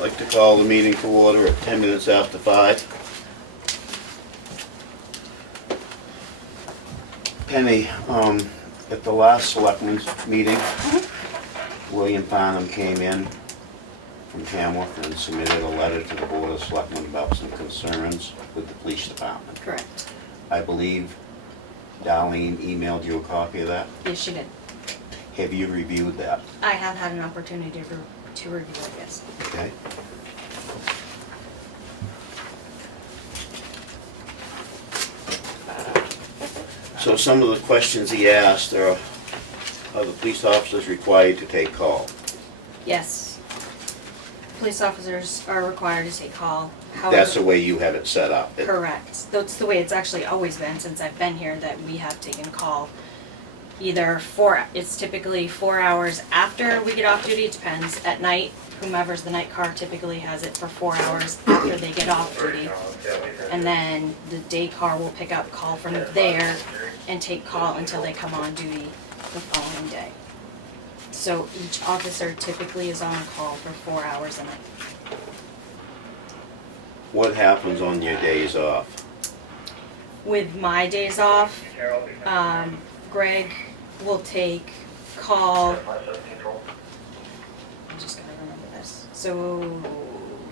I'd like to call the meeting to order at 10 minutes after 5. Penny, at the last selectmen's meeting, William Farnham came in from Tamworth and submitted a letter to the Board of Selectmen about some concerns with the police department. Correct. I believe Darlene emailed you a copy of that. Yes, she did. Have you reviewed that? I have had an opportunity to review it, yes. Okay. So some of the questions he asked are the police officers required to take call? Yes. Police officers are required to take call. That's the However, way you have it set up? correct. That's the way it's actually always been since I've been here, that we have taken call. It's typically 4 hours after we get off duty, it depends. At night, whomever's the night car typically has it for 4 hours after they get off duty. And then the day car will pick up call from there and take call until they come on duty the following day. So each officer typically is on call for 4 hours a night. What happens on your days off? With my days off, Greg will take call. I'm just gonna remember this. So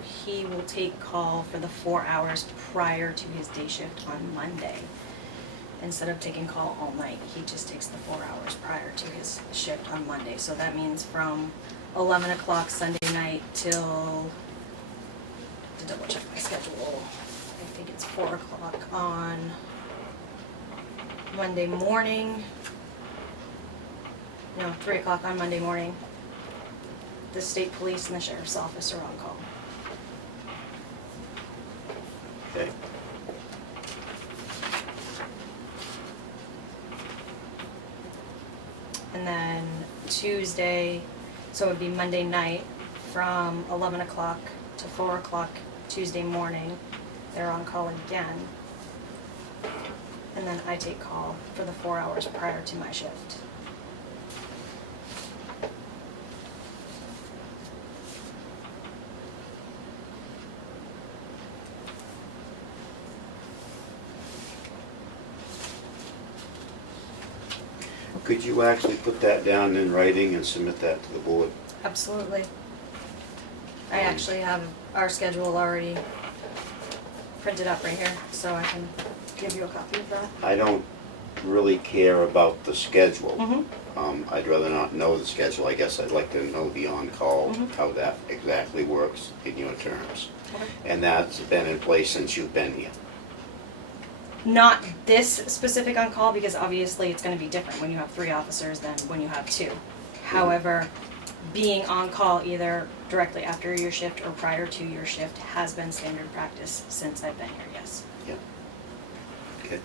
he will take call for the 4 hours prior to his day shift on Monday. Instead of taking call all night, he just takes the 4 hours prior to his shift on Monday. So that means from 11 o'clock Sunday night till, to double check my schedule, I think it's 4 o'clock on Monday morning. No, 3 o'clock on Monday morning. The state police and the sheriff's office are on call. Okay. And then Tuesday, so it would be Monday night from 11 o'clock to 4 o'clock Tuesday morning. They're on call again. And then I take call for the 4 hours prior to my shift. Could you actually put that down in writing and submit that to the board? Absolutely. I actually have our schedule already printed up right here, so I can give you a copy of that. I don't really care about the schedule. Mm-hmm. I'd rather not know the schedule. I guess I'd like to know the on-call, Mhm. how that exactly works in your terms. Okay. And that's been in place since you've been here. Not this specific on call, because obviously it's gonna be different when you have 3 officers than when you have 2. However, being on call either directly after your shift or prior to your shift has been standard practice since I've been here, yes. Yeah. Okay.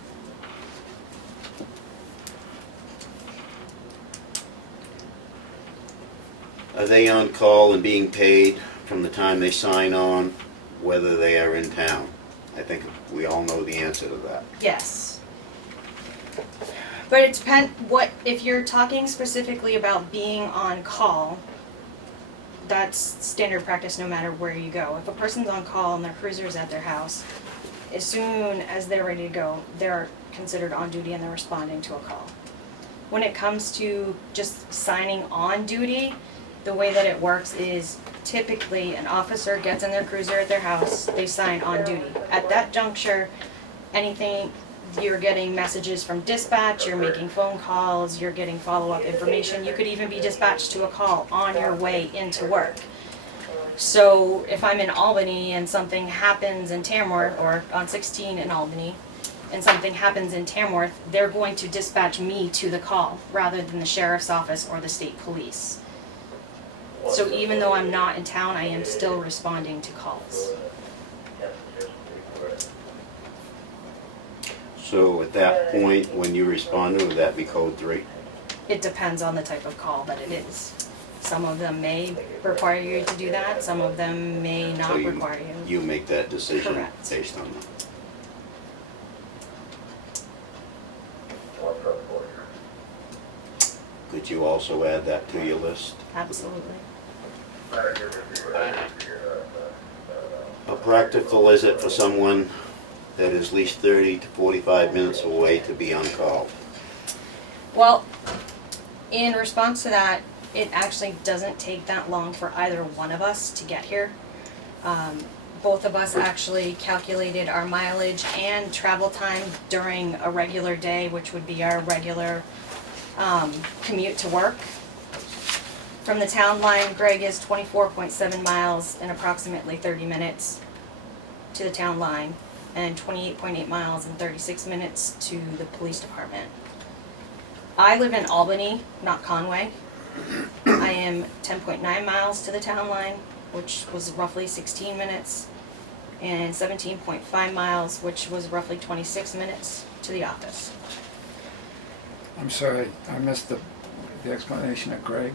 Are they on call and being paid from the time they sign on, whether they are in town? I think we all know the answer to that. Yes. But it depends, if you're talking specifically about being on call, that's standard practice no matter where you go. If a person's on call and their cruiser's at their house, as soon as they're ready to go, they're considered on duty and they're responding to a call. When it comes to just signing on duty, the way that it works is typically an officer gets in their cruiser at their house, they sign on duty. At that juncture, you're getting messages from dispatch, you're making phone calls, you're getting follow-up information. You could even be dispatched to a call on your way into work. So if I'm in Albany and something happens in Tamworth, or on 16 in Albany, and something happens in Tamworth, they're going to dispatch me to the call rather than the sheriff's office or the state police. So even though I'm not in town, I am still responding to calls. So at that point, when you respond, would that be code 3? It depends on the type of call that it is. Some of them may require you to do that, some of them may not So require you. you make that decision Correct. based on that. Could you also add that to your list? Absolutely. practical is it for someone that is at least 30 to 45 minutes away to be on call? Well, in response to that, it actually doesn't take that long for either one of us to get here. Both of us actually calculated our mileage and travel time during a regular day, which would be our regular commute to work. From the town line, Greg is 24.7 miles in approximately 30 minutes to the town line, and 28.8 miles in 36 minutes to the police department. I live in Albany, not Conway. I am 10.9 miles to the town line, which was roughly 16 minutes, and 17.5 miles, which was roughly 26 minutes to the office. I'm sorry, I missed the explanation of Greg.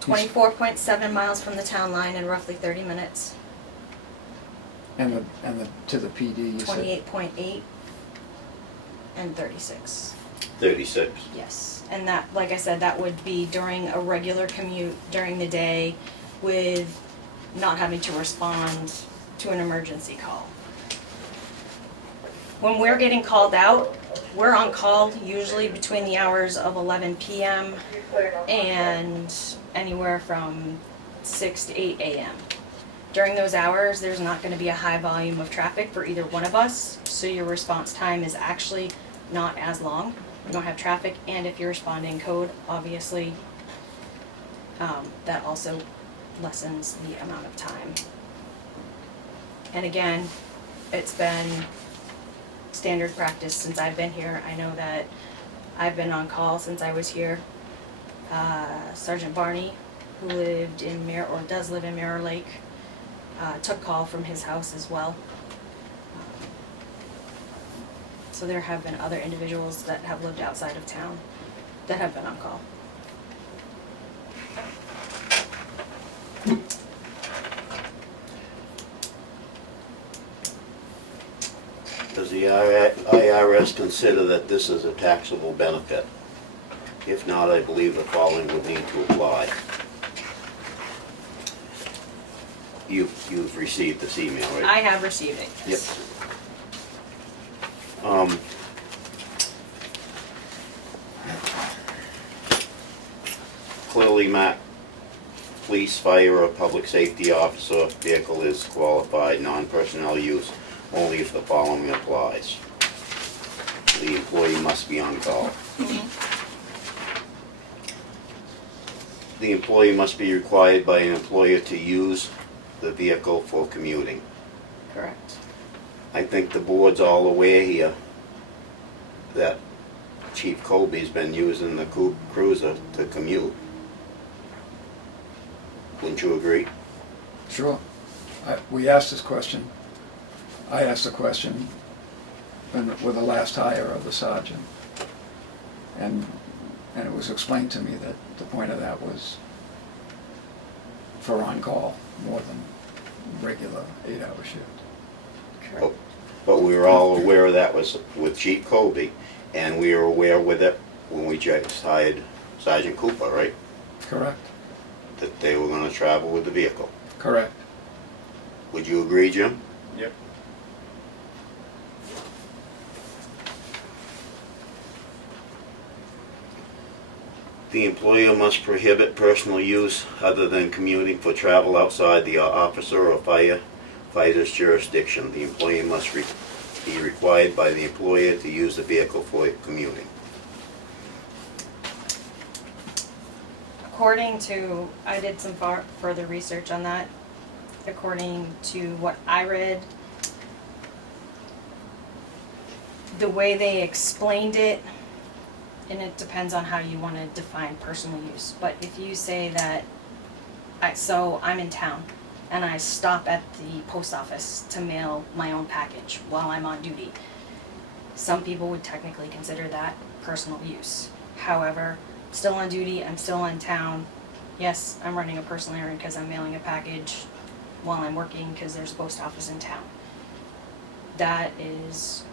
24.7 miles from the town line and roughly 30 minutes. And to the PD, you said? 28.8 and 36. 36. Yes, and that, like I said, that would be during a regular commute during the day with not having to respond to an emergency call. When we're getting called out, we're on call usually between the hours of 11 p.m. and anywhere from 6 to 8 a.m. During those hours, there's not going to be a high volume of traffic for either one of us, so your response time is actually not as long. You don't have traffic, and if you're responding code, obviously, that also lessens the amount of time. And again, it's been standard practice since I've been here. I know that I've been on call since I was here. Sergeant Barney, who lived in does live in Mirror Lake, took call from his house as well. So there have been other individuals that have lived outside of town that have been on call. Does the IRS consider that this is a taxable benefit? If not, I believe the following would need to apply. You've received this email, right? I have received it, Yep. yes. Clearly marked police, fire, or public safety officer vehicle is qualified non-personnel use only if the following applies. The employee must be on call. The employee must be required by an employer to use the vehicle for commuting. Correct. I think the board's all aware here that Chief Colby's been using the cruiser to commute. Wouldn't you agree? Sure. We asked this question. I asked the question with the last hire of the sergeant. And it was explained to me that the point of that was for on-call more than regular 8-hour shift. Correct. But we were all aware of that was with Chief Colby, and we were aware with it when we just hired Sergeant Cooper, right? Correct. That they were going to travel with the vehicle. Correct. Would you agree, Jim? Yep. The employer must prohibit personal use other than commuting for travel outside the officer or firefighter's jurisdiction. The employee must be required by the employer to use the vehicle for commuting. According to, I did some further research on that. According to what I read, the way they explained it, and it depends on how you want to define personal use, but if you say that, so I'm in town and I stop at the post office to mail my own package while I'm on duty, some people would technically consider that personal use. However, still on duty, I'm still in town. Yes, I'm running a personal errand because I'm mailing a package while I'm working because there's a post office in town. That is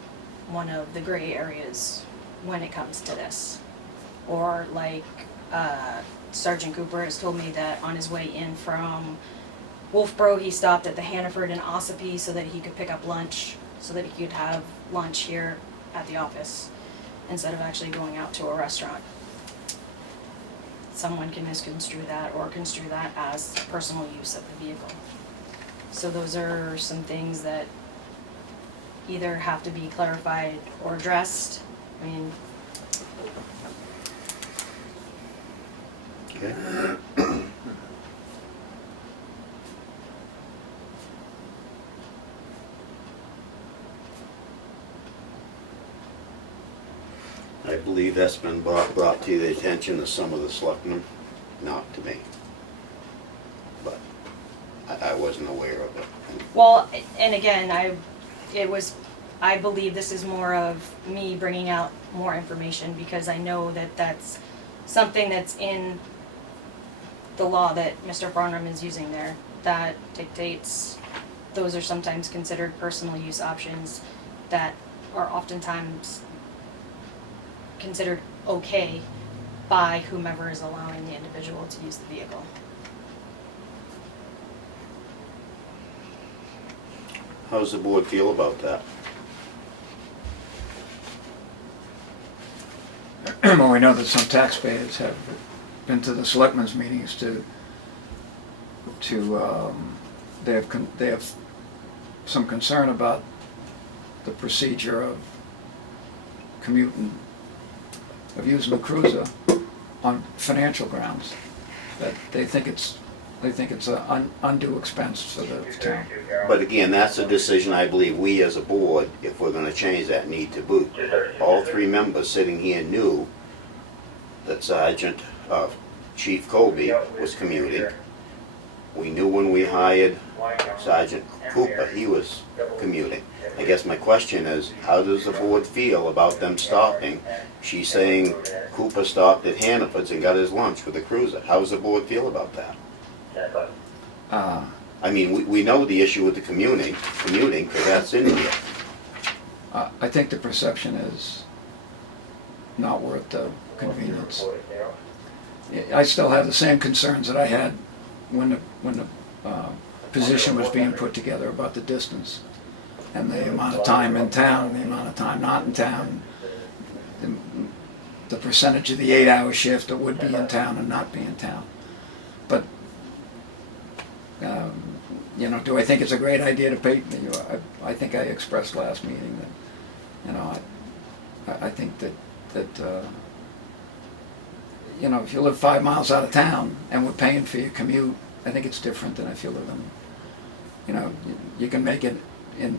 one of the gray areas when it comes to this. Or like Sergeant Cooper has told me that on his way in from Wolfboro, he stopped at the Hannaford and Ossipee so that he could pick up lunch, so that he could have lunch here at the office instead of actually going out to a restaurant. Someone can misconstrue that or construe that as personal use of the vehicle. So those are some things that either have to be clarified or addressed. I mean, Okay. I believe that's been brought to the attention of some of the selectmen, not to me. But I wasn't aware of it. well, and again, I believe this is more of me bringing out more information because I know that that's something that's in the law that Mr. Farnham is using there that dictates those are sometimes considered personal use options that are oftentimes considered okay by whomever is allowing the individual to use the vehicle. How does the board feel about that? Well, we know that some taxpayers have been to the selectmen's meetings they have some concern about the procedure of commuting, of using the cruiser on financial grounds. That they think it's an undue expense for the town. But again, that's a decision I believe we as a board, if we're gonna change that, need to boot. All three members sitting here knew that Chief Colby was commuting. We knew when we hired Sergeant Cooper, he was commuting. I guess my question is, how does the board feel about them stopping? She's saying Cooper stopped at Hannaford's and got his lunch with the cruiser. How does the board feel about that? I mean, we know the issue with the commuting, because that's in here. I think the perception is not worth the convenience. I still have the same concerns that I had when the position was being put together about the distance and the amount of time in town and the amount of time not in town, the percentage of the 8-hour shift that would be in town and not be in town. But do I think it's a great idea to pay? I think I expressed last meeting that I think that if you live 5 miles out of town and we're paying for your commute, I think it's different than if you live in, you can make it in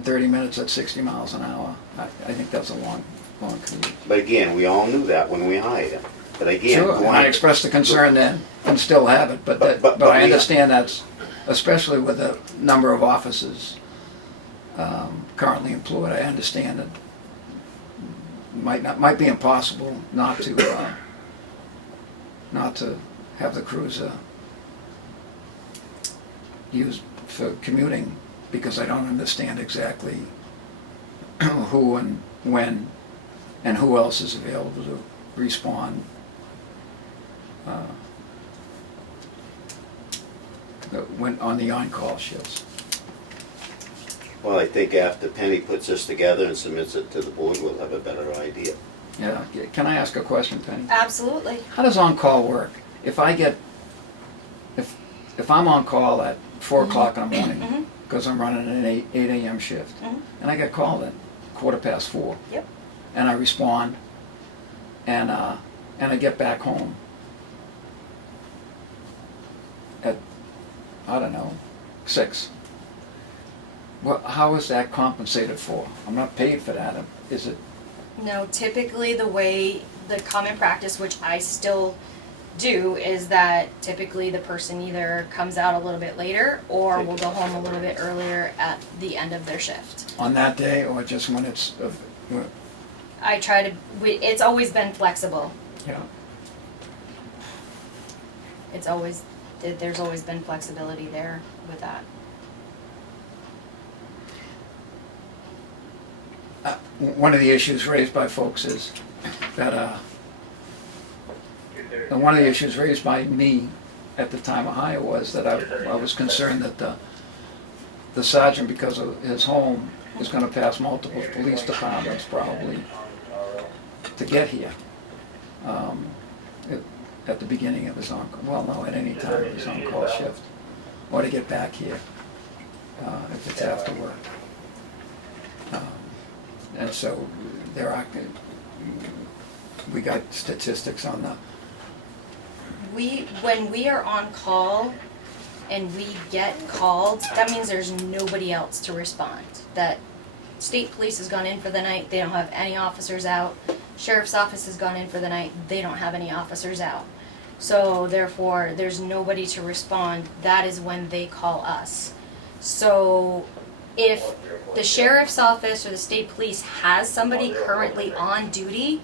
30 minutes at 60 miles an hour. I think that's a long commute. But again, we all knew that when we hired him. But again, Sure, and I expressed the concern then and still have it, but I understand that's, especially with the number of offices currently employed, I understand it might be impossible not to have the cruiser used for commuting, because I don't understand exactly who and when and who else is available to respond when on the on-call shifts. Well, I think after Penny puts this together and submits it to the board, we'll have a better idea. Yeah, can I ask a question, Penny? Absolutely. How does on-call work? If I'm on call at 4 o'clock in the morning, because I'm running an 8 a.m. shift, and I get called at 4:15. Yep. And I respond, and I get back home at, I don't know, 6. Well, how is that compensated for? I'm not paid for that, is it? No, typically the way, the common practice, which I still do, is that typically the person either comes out a little bit later or will go home a little bit earlier at the end of their shift. On that day, or just when it's, I try to, it's always been flexible. yeah. There's always been flexibility there with that. One of the issues raised by folks is that, and one of the issues raised by me at the time of hire was that I was concerned that the sergeant, because of his home, is gonna pass multiple police departments probably to get here. At the beginning of his at any time of his on-call shift, or to get back here, if it's after work. And so we got statistics on the, When we are on call and we get called, that means there's nobody else to respond. That state police has gone in for the night, they don't have any officers out. Sheriff's office has gone in for the night, they don't have any officers out. So therefore, there's nobody to respond. That is when they call us. So if the sheriff's office or the state police has somebody currently on duty,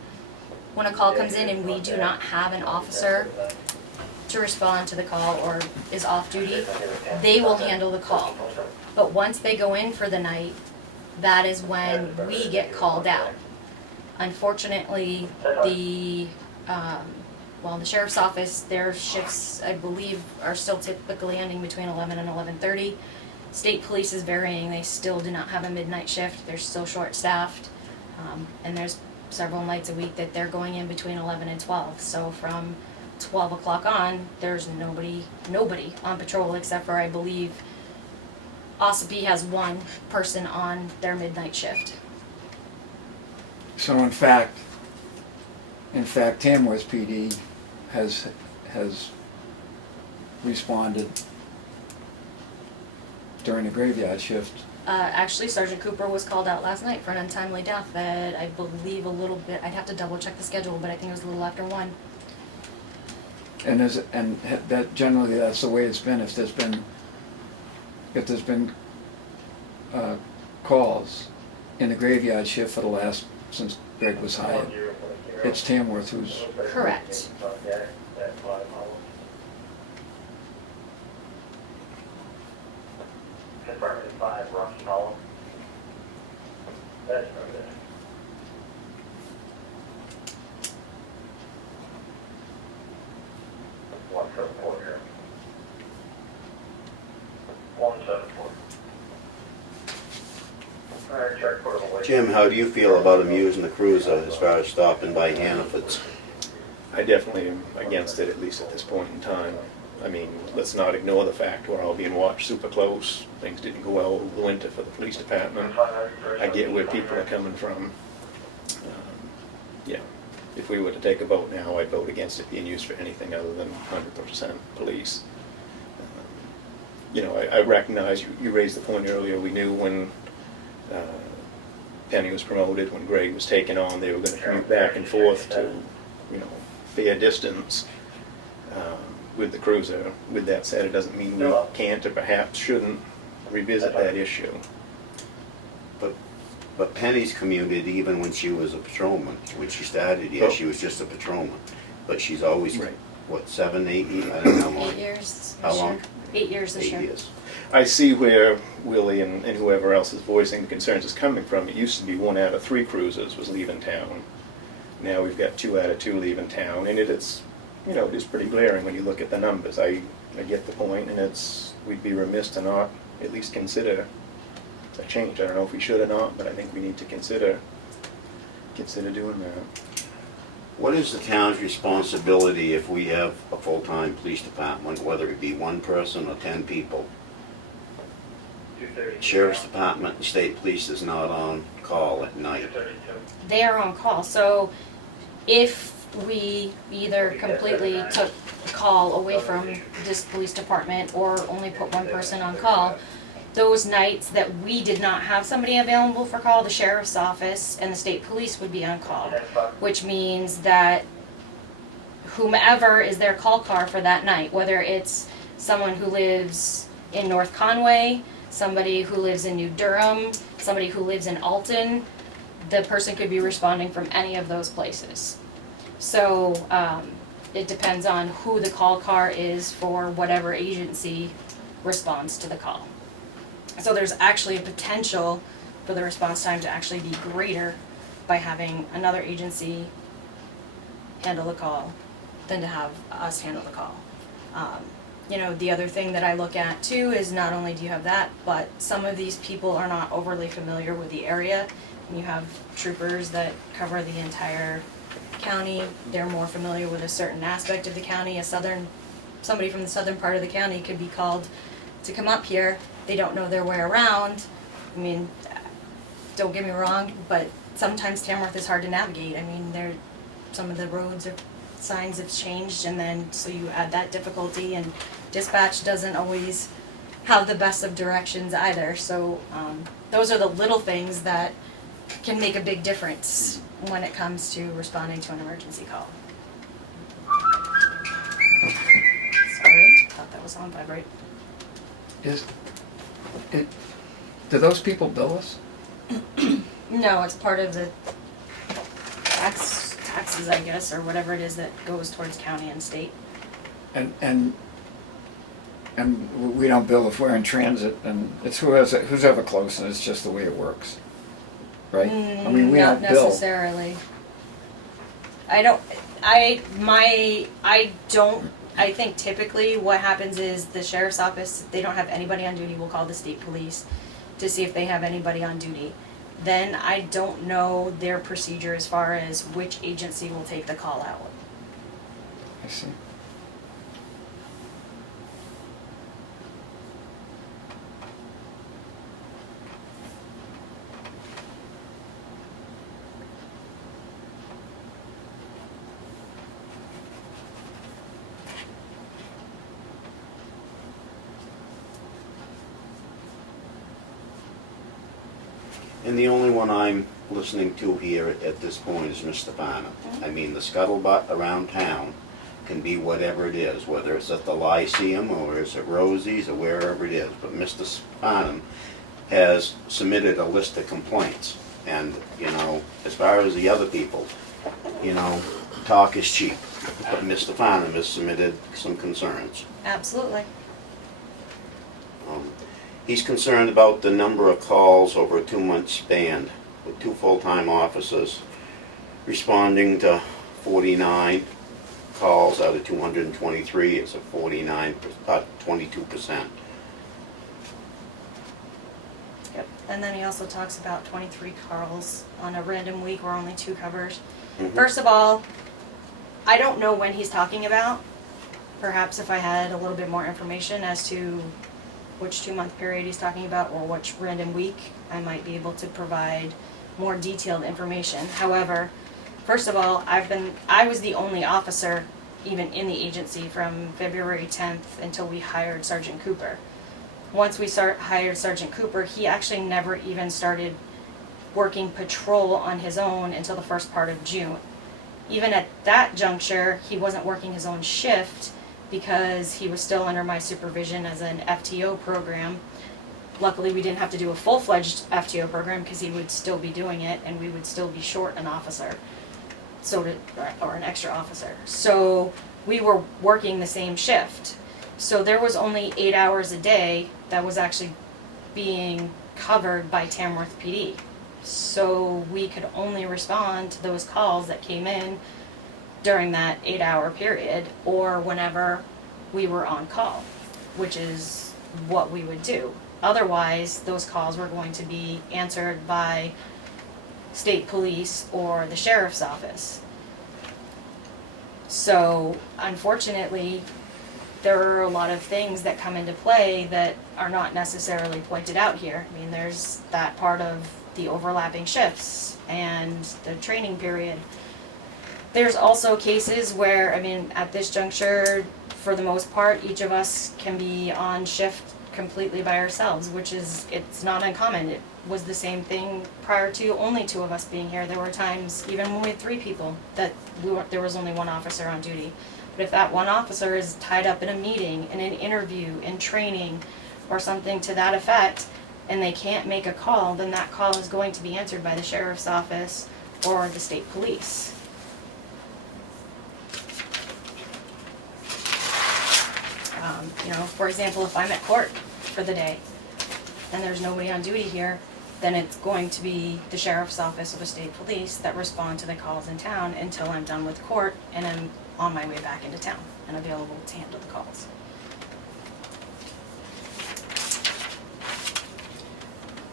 when a call comes in and we do not have an officer to respond to the call or is off duty, they will handle the call. But once they go in for the night, that is when we get called out. Unfortunately, the sheriff's office, their shifts, I believe, are still typically ending between 11 and 11:30. State police is varying, they still do not have a midnight shift, they're still short-staffed. And there's several nights a week that they're going in between 11 and 12. So from 12 o'clock on, there's nobody on patrol except for, I believe, Ossipee has one person on their midnight shift. so in fact, Tamworth PD has responded during the graveyard shift. Actually, Sergeant Cooper was called out last night for an untimely death that I believe a little bit, I'd have to double check the schedule, but I think it was a little after 1. And that generally, that's the way it's been. If there's been calls in the graveyard shift for the last, since Greg was hired, it's Tamworth who's. Correct. Jim, how do you feel about him using the cruiser as far as stopping by Hannaford's? I definitely am against it, at least at this point in time. I mean, let's not ignore the fact we're all being watched super close. Things didn't go well over the winter for the police department. I get where people are coming from. Yeah, if we were to take a vote now, I'd vote against it being used for anything other than 100% police. You know, I recognize you raised the point earlier. We knew when Penny was promoted, when Greg was taken on, they were going to commute back and forth to, you know, fair distance with the cruiser. With that said, it doesn't mean we can't or perhaps shouldn't revisit that issue. But Penny's commuted even when she was a patrolman. When she started here, she was just a patrolman. But she's always, Right. what, 7, 8 years? I don't know how long. 8 years How this long? year. 8 years this 8 year. years. I see where Willie and whoever else is voicing the concerns is coming from. It used to be 1 out of 3 cruisers was leaving town. Now we've got 2 out of 2 leaving town, and it's, you know, it is pretty glaring when you look at the numbers. I get the point, and we'd be remiss to not at least consider a change. I don't know if we should or not, but I think we need to consider doing that. What is the town's responsibility if we have a full-time police department, whether it be 1 person or 10 people? Sheriff's Department and state police is not on call at night. They are on call. So if we either completely took the call away from this police department or only put 1 person on call, those nights that we did not have somebody available for call, the sheriff's office and the state police would be on call, which means that whomever is their call car for that night, whether it's someone who lives in North Conway, somebody who lives in New Durham, somebody who lives in Alton, the person could be responding from any of those places. So it depends on who the call car is for whatever agency responds to the call. So there's actually a potential for the response time to actually be greater by having another agency handle the call than to have us handle the call. The other thing that I look at too is not only do you have that, but some of these people are not overly familiar with the area. And you have troopers that cover the entire county, they're more familiar with a certain aspect of the county. Somebody from the southern part of the county could be called to come up here, they don't know their way around. I mean, don't get me wrong, but sometimes Tamworth is hard to navigate. I mean, some of the roads or signs have changed, and then so you add that difficulty, and dispatch doesn't always have the best of directions either. So those are the little things that can make a big difference when it comes to responding to an emergency call. Sorry, thought that was on vibrate. Do those people bill us? No, it's part of the taxes, I guess, or whatever it is that goes towards county and state. And we don't bill if we're in transit, and it's who's ever close, and it's just the way it works, right? I mean, we Not don't bill. necessarily. I think typically what happens is the sheriff's office, they don't have anybody on duty, we'll call the state police to see if they have anybody on duty. Then I don't know their procedure as far as which agency will take the call out. I see. And the only one I'm listening to here at this point is Mr. Farnham. I mean, the scuttlebutt around town can be whatever it is, whether it's at the Lyceum or it's at Rosie's or wherever it is. But Mr. Farnham has submitted a list of complaints. And, as far as the other people, talk is cheap. But Mr. Farnham has submitted some concerns. Absolutely. He's concerned about the number of calls over a 2-month span, with 2 full-time officers responding to 49 calls out of 223. It's a 22%. Yep. And then he also talks about 23 calls on a random week where only 2 covers. First of all, I don't know when he's talking about. Perhaps if I had a little bit more information as to which 2-month period he's talking about or which random week, I might be able to provide more detailed information. However, first of all, I was the only officer even in the agency from February 10th until we hired Sergeant Cooper. Once we hired Sergeant Cooper, he actually never even started working patrol on his own until the first part of June. Even at that juncture, he wasn't working his own shift because he was still under my supervision as an FTO program. Luckily, we didn't have to do a full-fledged FTO program because he would still be doing it and we would still be short an officer, or an extra officer. So we were working the same shift. So there was only 8 hours a day that was actually being covered by Tamworth PD. So we could only respond to those calls that came in during that 8-hour period or whenever we were on call, which is what we would do. Otherwise, those calls were going to be answered by state police or the sheriff's office. So, unfortunately, there are a lot of things that come into play that are not necessarily pointed out here. I mean, there's that part of the overlapping shifts and the training period. There's also cases where, at this juncture, for the most part, each of us can be on shift completely by ourselves, it's not uncommon. It was the same thing prior to only 2 of us being here. There were times, even when we had 3 people, that there was only 1 officer on duty. But if that 1 officer is tied up in a meeting, in an interview, in training, or something to that effect, and they can't make a call, then that call is going to be answered by the sheriff's office or the state police. For example, if I'm at court for the day and there's nobody on duty here, then it's going to be the sheriff's office or the state police that respond to the calls in town until I'm done with court and I'm on my way back into town and available to handle the calls.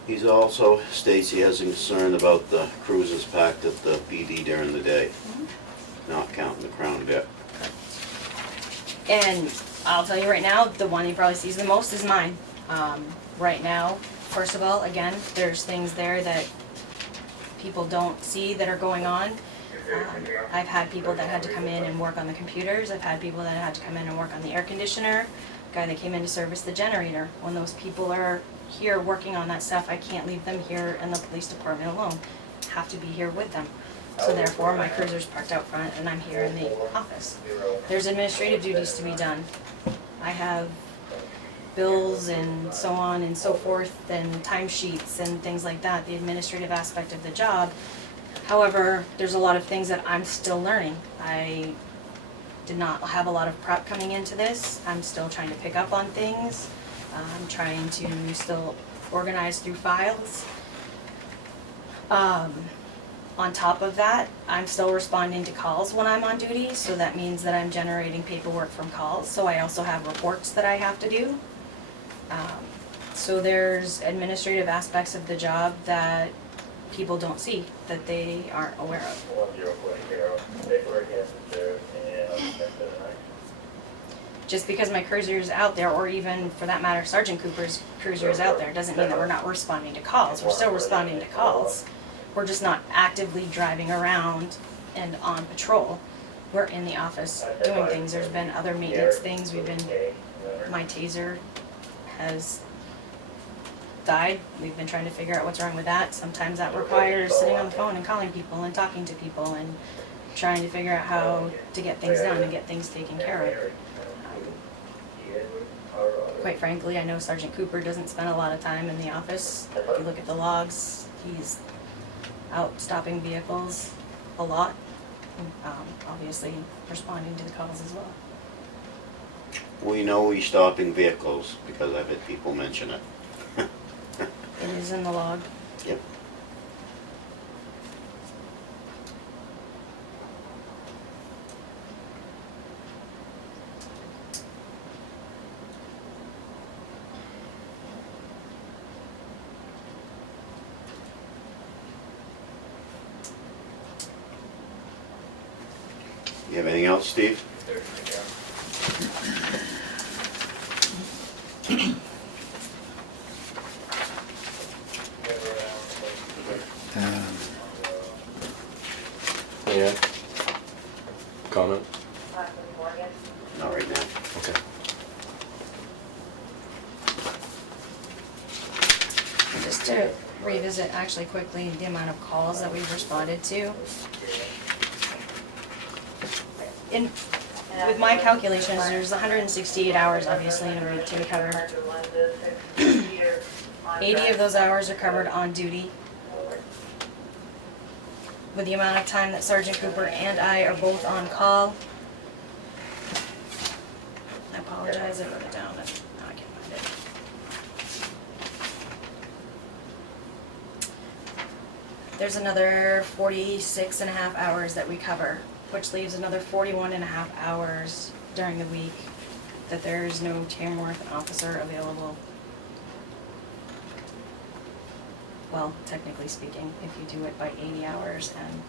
He's also states he has a concern about the cruisers packed at the PD during the day, not counting the Crown Vic. And I'll tell you right now, the one he probably sees the most is mine. Right now, first of all, again, there's things there that people don't see that are going on. I've had people that had to come in and work on the computers. I've had people that had to come in and work on the air conditioner. Guy that came in to service the generator. When those people are here working on that stuff, I can't leave them here in the police department alone. Have to be here with them. So therefore, my cruiser's parked out front and I'm here in the office. There's administrative duties to be done. I have bills and so on and so forth and timesheets and things like that, the administrative aspect of the job. However, there's a lot of things that I'm still learning. I did not have a lot of prep coming into this. I'm still trying to pick up on things. I'm trying to still organize through files. On top of that, I'm still responding to calls when I'm on duty, so that means that I'm generating paperwork from calls. So I also have reports that I have to do. So there's administrative aspects of the job that people don't see, that they aren't aware of. Just because my cruiser is out there, or even for that matter, Sergeant Cooper's cruiser is out there, doesn't mean that we're not responding to calls. We're still responding to calls. We're just not actively driving around and on patrol. We're in the office doing things. There's been other maintenance things. My taser has died. We've been trying to figure out what's wrong with that. Sometimes that requires sitting on the phone and calling people and talking to people and trying to figure out how to get things done and get things taken care of. Quite frankly, I know Sergeant Cooper doesn't spend a lot of time in the office. If you look at the logs, he's out stopping vehicles a lot. Obviously responding to the calls as well. We know he's stopping vehicles because I've had people mention it. It is in the log. Yep. You have anything else, Steve? Yeah. Comment? Not right now. Okay. Just to revisit actually quickly the amount of calls that we've responded to. With my calculations, there's 168 hours obviously in a week to recover. 80 of those hours are covered on duty. With the amount of time that Sergeant Cooper and I are both on call. I apologize, I wrote it down, and now I can't find it. There's another 46 and a half hours that we cover, which leaves another 41 and a half hours during the week that there's no Tamworth officer available. Well, technically speaking, if you do it by 80 hours and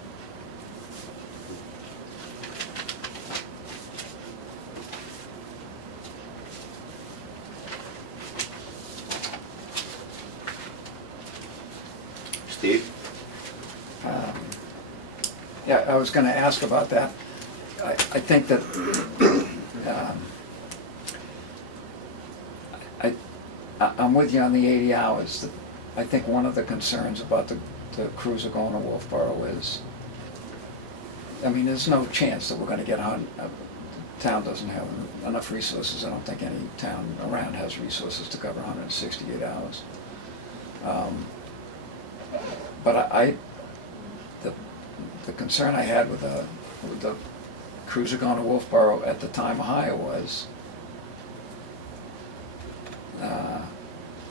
Steve? Yeah, I was gonna ask about that. I think that, I'm with you on the 80 hours. I think one of the concerns about the cruiser going to Wolfboro is, I mean, there's no chance that we're gonna get on, town doesn't have enough resources. I don't think any town around has resources to cover 168 hours. But the concern I had with the cruiser going to Wolfboro at the time of hire was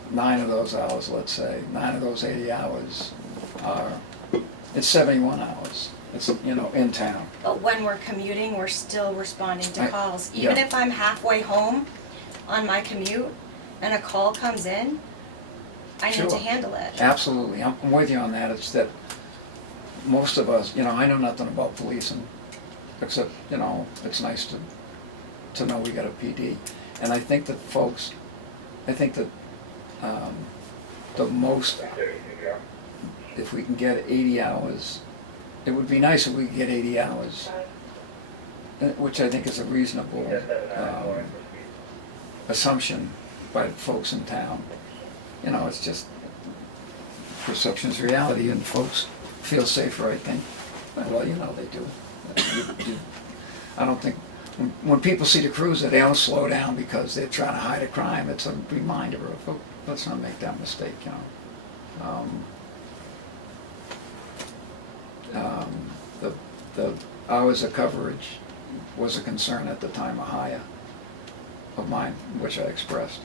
9 of those hours, let's say, 9 of those 80 hours it's 71 hours. It's, in town. but when we're commuting, we're still responding to calls. Even yeah. if I'm halfway home on my commute and a call comes in, I need to Sure. handle it. Absolutely, I'm with you on that. It's that most of us, I know nothing about policing, except, it's nice to know we got a PD. And I think that the most, if we can get 80 hours, it would be nice if we could get 80 hours, which I think is a reasonable assumption by folks in town. It's just perception's reality, and folks feel safer, I think. Well, they do. I don't think, when people see the cruiser, they don't slow down because they're trying to hide a crime. It's a reminder of, oh, let's not make that mistake, The hours of coverage was a concern at the time of hire of mine, which I expressed.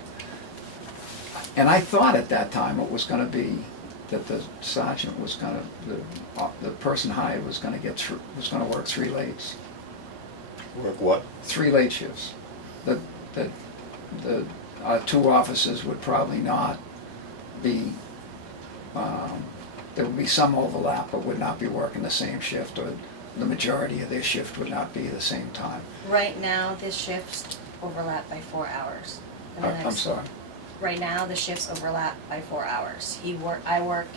And I thought at that time it was gonna be that the sergeant was gonna, the person hired was gonna work 3 lates. Work what? 3 late shifts. Our 2 officers would probably not be, there would be some overlap, but would not be working the same shift, or the majority of their shift would not be the same time. Right now, the shifts overlap by 4 hours. And the I'm next- sorry. Right now, the shifts overlap by 4 hours. I work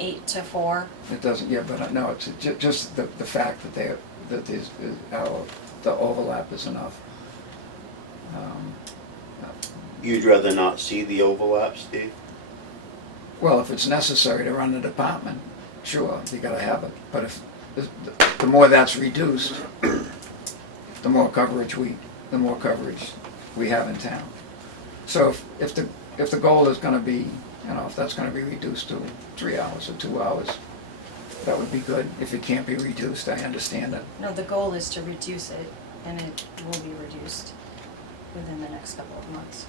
8 to 4. It doesn't, yeah, but no, it's just the fact that the overlap is enough. You'd rather not see the overlap, Steve? Well, if it's necessary to run the department, sure, you gotta have it. But if, the more that's reduced, the more coverage we have in town. So if the goal is gonna be, if that's gonna be reduced to 3 hours or 2 hours, that would be good. If it can't be reduced, I understand it. No, the goal is to reduce it, and it will be reduced within the next couple of months.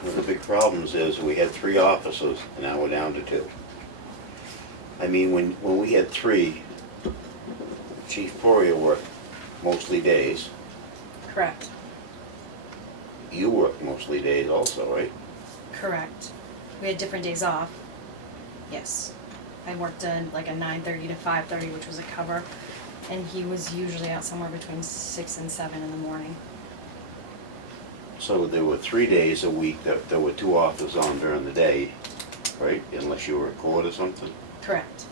One of the big problems is we had 3 officers, and now we're down to 2. I mean, when we had 3, Chief Poirier worked mostly days. Correct. You worked mostly days also, right? Correct. We had different days off. Yes. I worked like a 9:30 to 5:30, which was a cover, and he was usually out somewhere between 6 and 7 in the morning. So there were 3 days a week that there were 2 officers on during the day, right? Unless you were at court or something. Correct.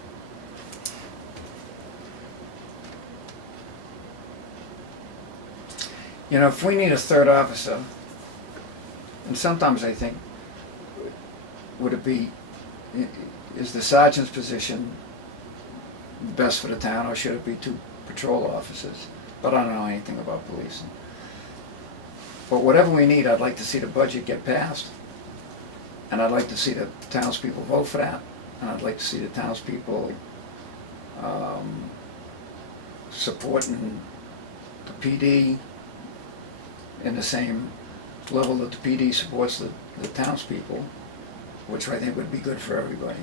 If we need a 3rd officer, and sometimes I think, is the sergeant's position best for the town, or should it be 2 patrol officers? But I don't know anything about policing. But whatever we need, I'd like to see the budget get passed, and I'd like to see the townspeople vote for that, and I'd like to see the townspeople supporting the PD in the same level that the PD supports the townspeople, which I think would be good for everybody.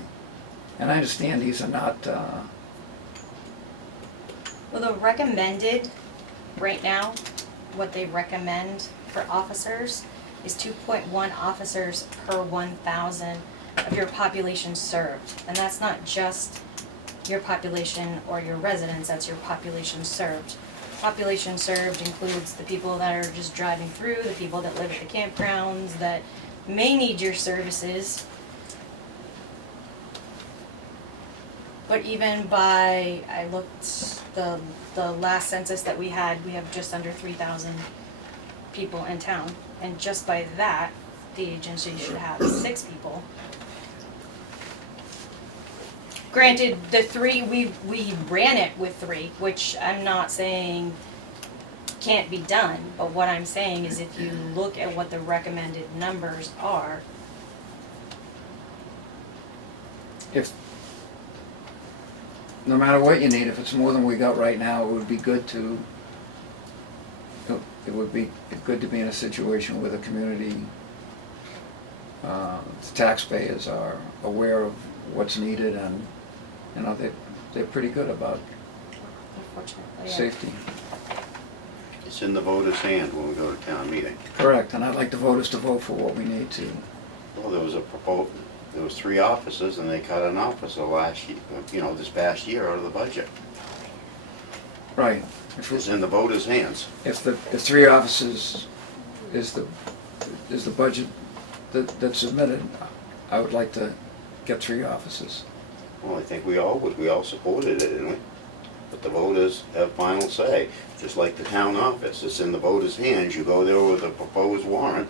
And I understand these are not, Well, the recommended, right now, what they recommend for officers is 2.1 officers per 1,000 of your population served. And that's not just your population or your residents, that's your population served. Population served includes the people that are just driving through, the people that live at the campgrounds, that may need your services. But even by, I looked, the last census that we had, we have just under 3,000 people in town. And just by that, the agency should have 6 people. Granted, the 3, we ran it with 3, which I'm not saying can't be done, but what I'm saying is if you look at what the recommended numbers are, no matter what you need, if it's more than we got right now, it would be good to be in a situation where the community, the taxpayers are aware of what's needed, and they're pretty good about unfortunately, safety. It's in the voters' hand when we go to town meeting. Correct, and I'd like the voters to vote for what we need to. Well, there was 3 officers and they cut an officer last year, this past year out of the budget. Right. If It's in the voters' hands. If 3 offices is the budget that's submitted, I would like to get 3 offices. Well, I think we all would. We all supported it, didn't we? But the voters have final say, just like the town office. It's in the voters' hands. You go there with a proposed warrant,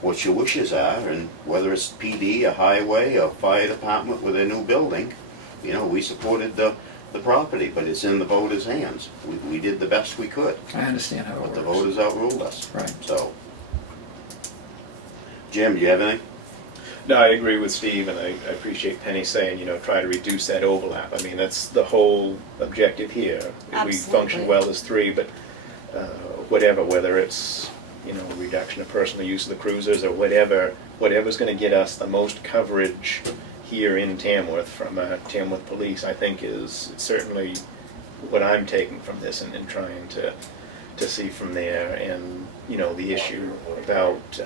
what your wishes are, and whether it's PD, a highway, a fire department with a new building, we supported the property, but it's in the voters' hands. We did the best we could, I understand how it but works. the voters outruled us. Right. So, Jim, do you have anything? No, I agree with Steve, and I appreciate Penny saying, try to reduce that overlap. I mean, that's the whole objective here. We function Absolutely. well as 3, but whether it's, reduction of personal use of the cruisers or whatever's going to get us the most coverage here in Tamworth from Tamworth Police, I think is certainly what I'm taking from this and trying to see from there. And, the issue about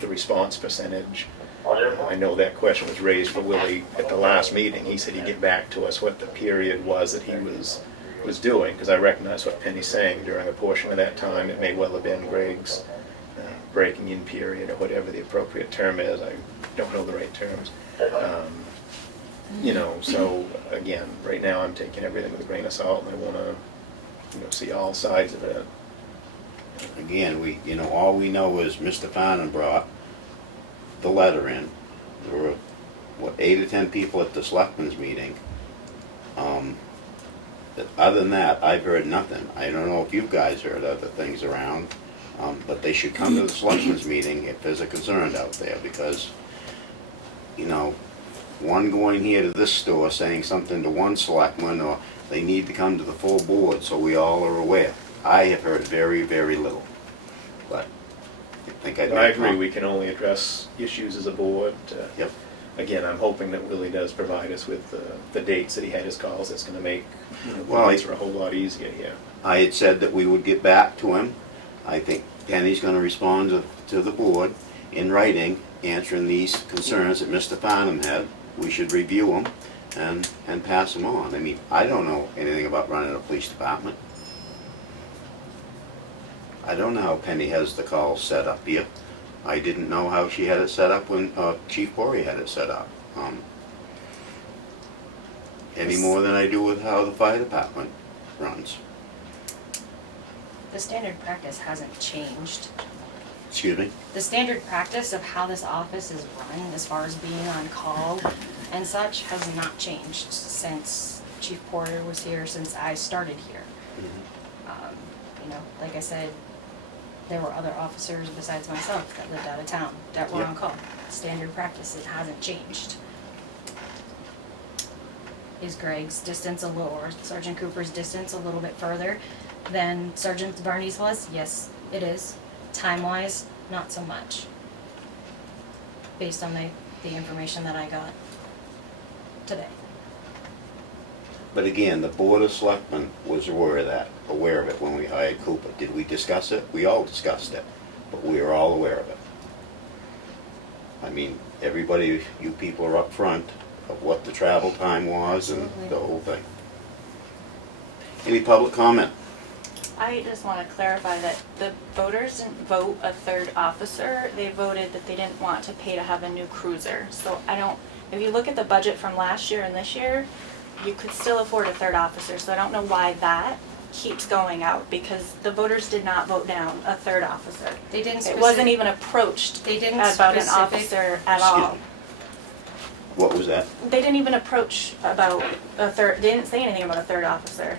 the response percentage. I know that question was raised for Willie at the last meeting. He said he'd get back to us what the period was that he was doing, because I recognize what Penny's saying. During a portion of that time, it may well have been Greg's breaking in period, or whatever the appropriate term is. I don't know the right terms. So again, right now I'm taking everything with a grain of salt, and I want to, see all sides of it. Again, all we know is Mr. Farnan brought the letter in. There were, 8 or 10 people at the selectmen's meeting. Other than that, I've heard nothing. I don't know if you guys heard other things around, but they should come to the selectmen's meeting if there's a concern out there, because, one going here to this store saying something to one selectman, or they need to come to the full board so we all are aware. I have heard very, very little, but I think I agree, we can only address issues as a board. Yep. Again, I'm hoping that Willie does provide us with the dates that he had his calls. That's going to make Well, things a whole lot easier here. I had said that we would get back to him. I think Penny's gonna respond to the board in writing, answering these concerns that Mr. Farnham had. We should review them and pass them on. I mean, I don't know anything about running a police department. I don't know how Penny has the call set up here. I didn't know how she had it set up when Chief Corey had it set up. Any more than I do with how the fire department runs. The standard practice hasn't changed. Excuse me? The standard practice of how this office is run, as far as being on call and such, has not changed since Chief Porter was here, since I started here. Like I said, there were other officers besides myself that lived out of town that were Yeah. on call. Standard practice, it hasn't changed. Is Greg's distance a little, or Sergeant Cooper's distance a little bit further than Sergeant Barney's was? Yes, it is. Time-wise, not so much. Based on the information that I got today. But again, the Board of Selectmen was aware of it when we hired Cooper. Did we discuss it? We all discussed it, but we were all aware of it. I mean, everybody, you people are up front of what the travel time was and Absolutely. the whole thing. Any public comment? I just want to clarify that the voters didn't vote a 3rd officer. They voted that they didn't want to pay to have a new cruiser. So if you look at the budget from last year and this year, you could still afford a 3rd officer. So I don't know why that keeps going out, because the voters did not vote down a 3rd officer. They didn't It wasn't even approached They didn't about an specific- officer at Excuse all. me. What was that? They didn't even approach about a 3rd, they didn't say anything about a 3rd officer.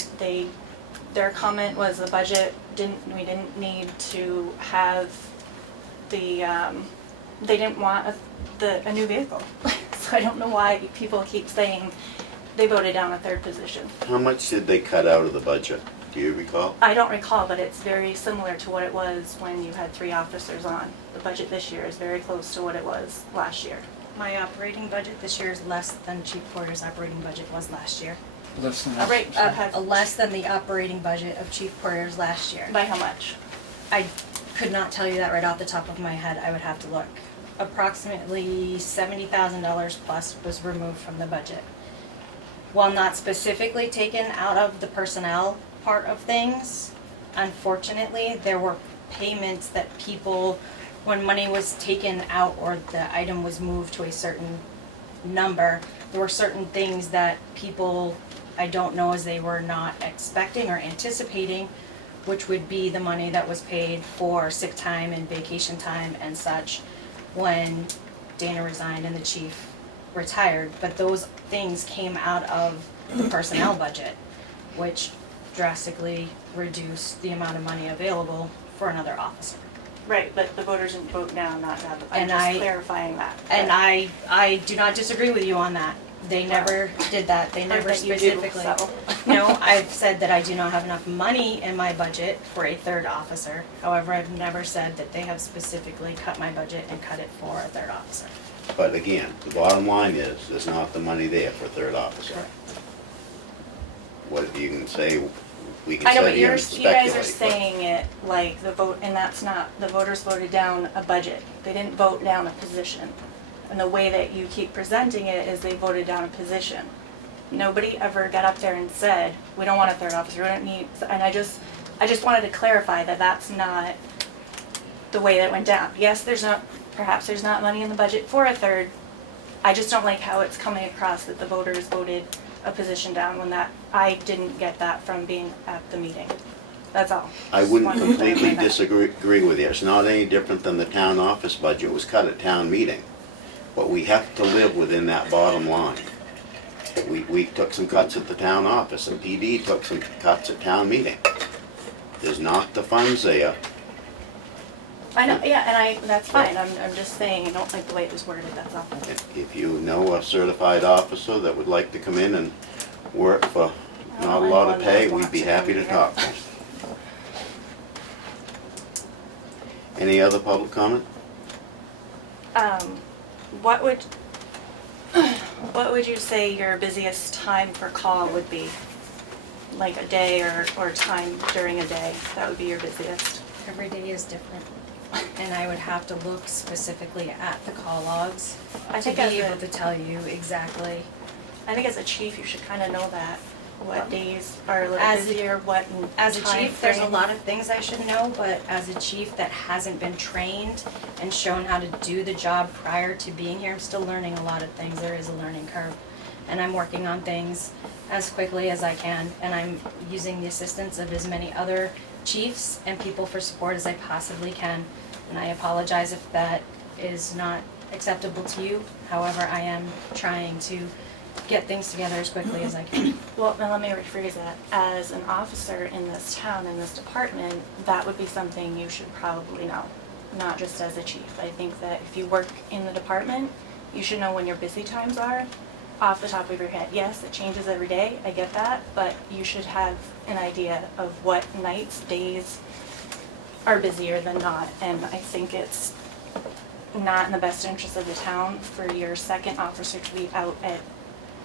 Their comment was the budget we didn't need to have they didn't want a new vehicle. So I don't know why people keep saying they voted down a 3rd position. How much did they cut out of the budget? Do you recall? I don't recall, but it's very similar to what it was when you had 3 officers on. The budget this year is very close to what it was last year. My operating budget this year is less than Chief Porter's operating budget was last year. Less than. Less than the operating budget of Chief Poiriers last year. By how much? I could not tell you that right off the top of my head, I would have to look. Approximately $70,000 plus was removed from the budget. While not specifically taken out of the personnel part of things, unfortunately, there were payments that people, when money was taken out or the item was moved to a certain number, there were certain things that people, I don't know, as they were not expecting or anticipating, which would be the money that was paid for sick time and vacation time and such when Dana resigned and the chief retired. But those things came out of the personnel budget, which drastically reduced the amount of money available for another officer. Right, but the voters didn't vote now not to have, I'm And just clarifying that. And I do not disagree with you on that. They never did that. They Heard never that you do, specifically. so. No, I've said that I do not have enough money in my budget for a third officer. However, I've never said that they have specifically cut my budget and cut it for a third officer. But again, the bottom line is, there's not the money there for a third officer. What you can say, we can I know, sit but here and you guys speculate. are saying it like the vote, and that's not, the voters voted down a budget. They didn't vote down a position. And the way that you keep presenting it is they voted down a position. Nobody ever got up there and said, we don't want a third officer, we don't need, and I just wanted to clarify that that's not the way that went down. Yes, perhaps there's not money in the budget for a third. I just don't like how it's coming across that the voters voted a position down when I didn't get that from being at the meeting. That's all. I Just wouldn't wanted to clarify completely that. disagree with you. It's not any different than the town office budget was cut at town meeting. But we have to live within that bottom line. We took some cuts at the town office, and PD took some cuts at town meeting. There's not the funds there. I know, yeah, and that's fine, I'm just saying, I don't like the way it was worded, that's all. If you know a certified officer that would like to come in and work for not a lot of pay, we'd be happy to talk to them. Any other public comment? What would you say your busiest time for call would be? Like a day or time during a day, that would be your busiest? Every day is different. And I would have to look specifically at the call logs I to think be as able a- to tell you exactly. I think as a chief, you should kinda know that, what days are a little As a- busier, what As a time chief, there's a frame. lot of things I should know, but as a chief that hasn't been trained and shown how to do the job prior to being here, I'm still learning a lot of things. There is a learning curve. And I'm working on things as quickly as I can, and I'm using the assistance of as many other chiefs and people for support as I possibly can. And I apologize if that is not acceptable to you. However, I am trying to get things together as quickly as I can. Well, now let me rephrase that. As an officer in this town, in this department, that would be something you should probably know, not just as a chief. I think that if you work in the department, you should know when your busy times are off the top of your head. Yes, it changes every day, I get that, but you should have an idea of what nights, days are busier than not. And I think it's not in the best interest of the town for your second officer to be out at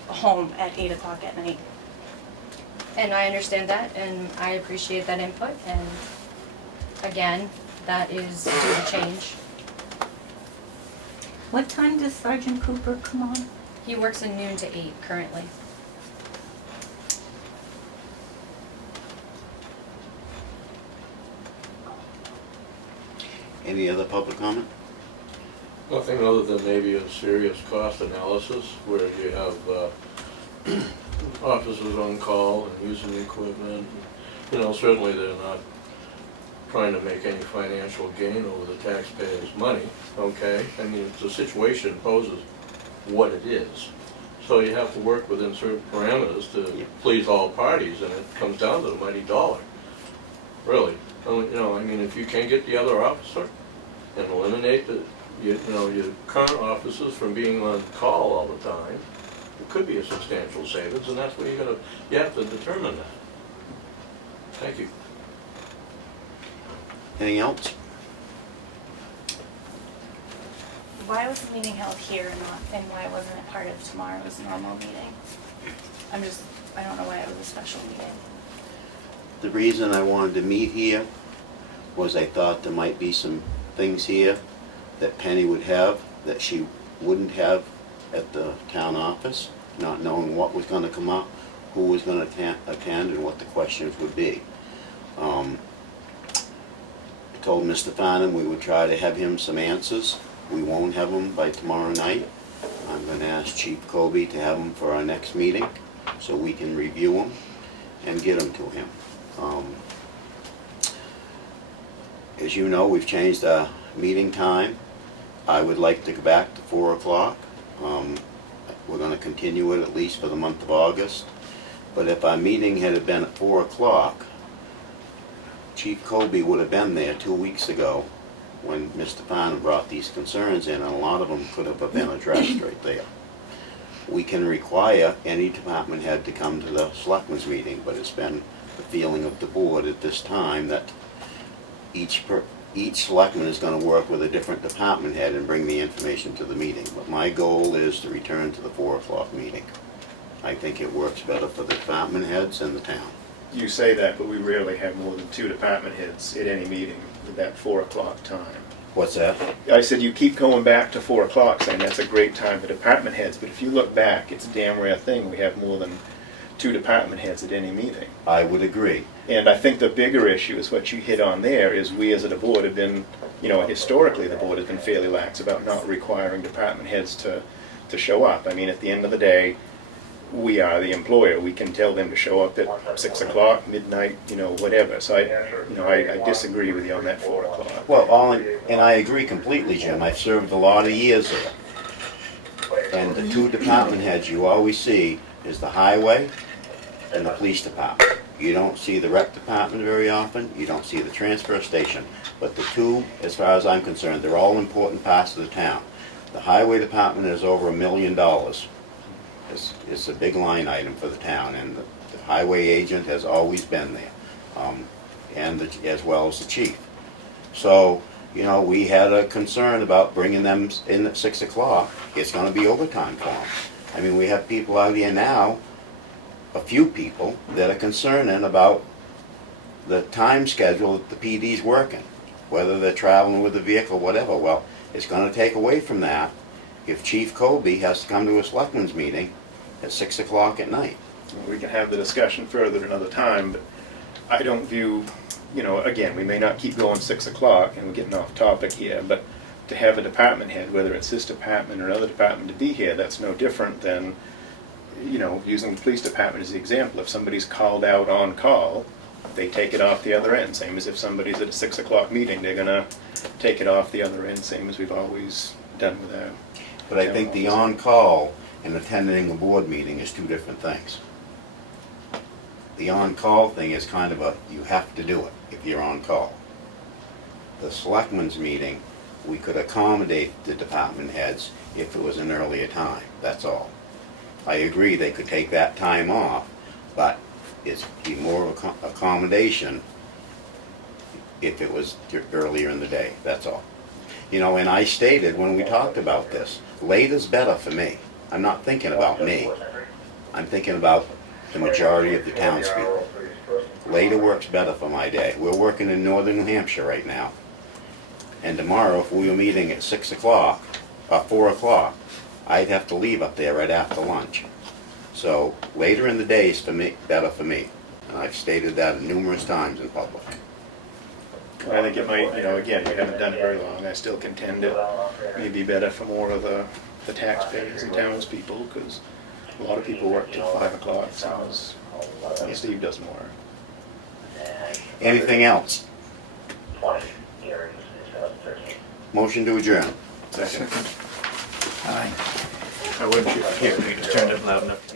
home at 8 o'clock at night. And I understand that, and I appreciate that input, and again, that is due to change. What time does Sergeant Cooper come on? He works in noon to 8 currently. Any other public comment? Nothing other than maybe a serious cost analysis where you have officers on call and using equipment. You know, certainly they're not trying to make any financial gain over the taxpayers' money, okay? I mean, the situation poses what it is. So you have to work within certain parameters to please all parties, and it comes down to the mighty dollar, really. You know, I mean, if you can get the other officer and eliminate your current officers from being on call all the time, it could be a substantial savings, and that's where you have to determine that. Thank you. Anything else? Why was the meeting held here and why wasn't it part of tomorrow's normal meeting? I'm just I don't know why it was a special meeting. The reason I wanted to meet here was I thought there might be some things here that Penny would have that she wouldn't have at the town office, not knowing what was gonna come up, who was gonna attend, and what the questions would be. I told Mr. Farnham we would try to have him some answers. We won't have them by tomorrow night. I'm gonna ask Chief Kobe to have them for our next meeting, so we can review them and get them to him. As you know, we've changed our meeting time. I would like to go back to 4 o'clock. We're gonna continue it at least for the month of August. But if our meeting had been at 4 o'clock, Chief Kobe would have been there 2 weeks ago when Mr. Farnham brought these concerns in, and a lot of them could have been addressed right there. We can require any department head to come to the selectmen's meeting, but it's been the feeling of the board at this time that each selectman is gonna work with a different department head and bring the information to the meeting. But my goal is to return to the 4 o'clock meeting. I think it works better for the department heads and the town. You say that, but we rarely have more than 2 department heads at any meeting at that 4 o'clock time. What's that? I said you keep going back to 4 o'clock, saying that's a great time for department heads, but if you look back, it's a damn rare thing we have more than 2 department heads at any meeting. I would agree. And I think the bigger issue is what you hit on there, is we as a board have been, historically the board has been fairly lax about not requiring department heads to show up. I mean, at the end of the day, we are the employer. We can tell them to show up at 6 o'clock, midnight, whatever. So I disagree with you on that 4 o'clock. Well, and I agree completely, Jim. I've served a lot of years there. And the 2 department heads you always see is the highway and the police department. You don't see the rec department very often, you don't see the transfer station. But the 2, as far as I'm concerned, they're all important parts of the town. The highway department is over $1 million. It's a big line item for the town, and the highway agent has always been there, as well as the chief. So, we had a concern about bringing them in at 6 o'clock. It's gonna be overtime for them. I mean, we have people out here now, a few people, that are concerning about the time schedule that the PD's working, whether they're traveling with the vehicle, whatever. Well, it's gonna take away from that if Chief Kobe has to come to a selectmen's meeting at 6 o'clock at night. We can have the discussion further another time, but I don't view, again, we may not keep going 6 o'clock, and we're getting off topic here, but to have a department head, whether it's this department or another department, to be here, that's no different than, using the police department as the example. If somebody's called out on call, they take it off the other end. Same as if somebody's at a 6 o'clock meeting, they're gonna take it off the other end, same as we've always done with that. But I think the on-call and attending a board meeting is 2 different things. The on-call thing is kind of you have to do it if you're on call. The selectmen's meeting, we could accommodate the department heads if it was an earlier time, that's all. I agree they could take that time off, but it's be more of a accommodation if it was earlier in the day, that's all. And I stated when we talked about this, late is better for me. I'm not thinking about me. I'm thinking about the majority of the townspeople. Later works better for my day. We're working in northern New Hampshire right now. And tomorrow, if we were meeting at 6 o'clock, or 4 o'clock, I'd have to leave up there right after lunch. So later in the day is better for me. And I've stated that numerous times in public. I think it might, again, we haven't done it very long. I still contend it may be better for more of the taxpayers and townspeople, because a lot of people work till 5 o'clock, so Steve doesn't work. Anything else? Motion to adjourn. Second. Aye. I wouldn't, here, you just turned it loud enough.